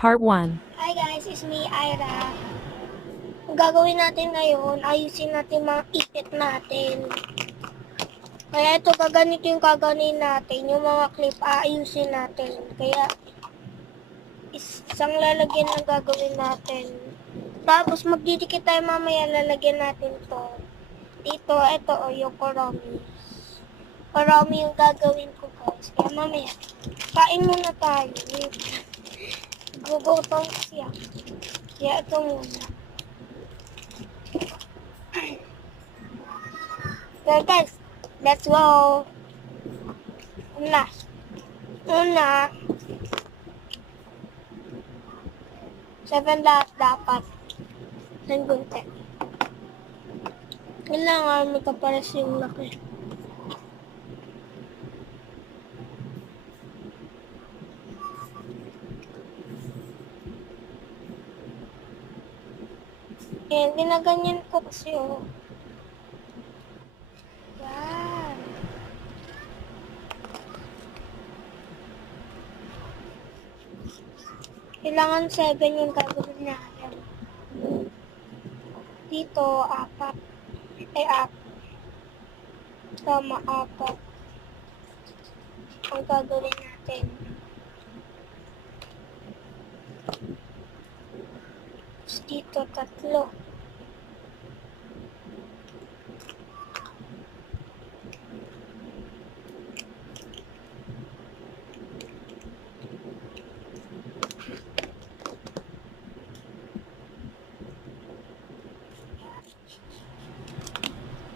Part 1. Hi guys, it's me, Ira. Ang gagawin natin ngayon, ayusin natin mga ipit natin. Kaya ito, gaganito yung kaganin natin. Yung mga clip, aayusin natin. Kaya, isang lalagyan na gagawin natin. Tapos, magdidikit tayo mamaya, lalagyan natin to. Dito, ito, yung korami. Korami yung gagawin ko, guys. Kaya mamaya, kain muna tayo. Gugutom siya. Kaya ito muna. So guys, let's go. Una, 7 lahat dapat. Ng gunte. Kailangan magkapares yung laki. Ayan, ginaganyan ko kasi Yan. Kailangan 7 yung gagawin natin. Dito, 4. Ay, 4. Tama, 4. Ang gagawin natin. Tapos dito, 3.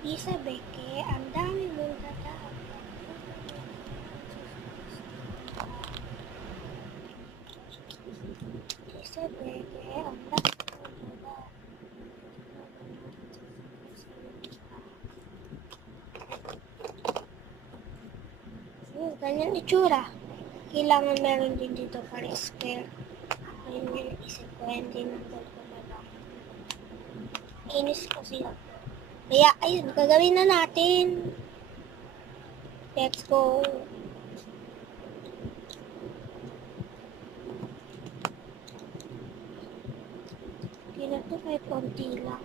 Isa, Beke, ang dami mong tatawag. Isa, Beke, ang dami mong tatawag. Ganyan itsura. Kailangan meron din dito para square. Ayun yung isip ko, hindi nandun ko na lang. Inis kasi ako. Kaya, ayun, gagawin na natin. Let's go. Hindi na to kahit konti lang.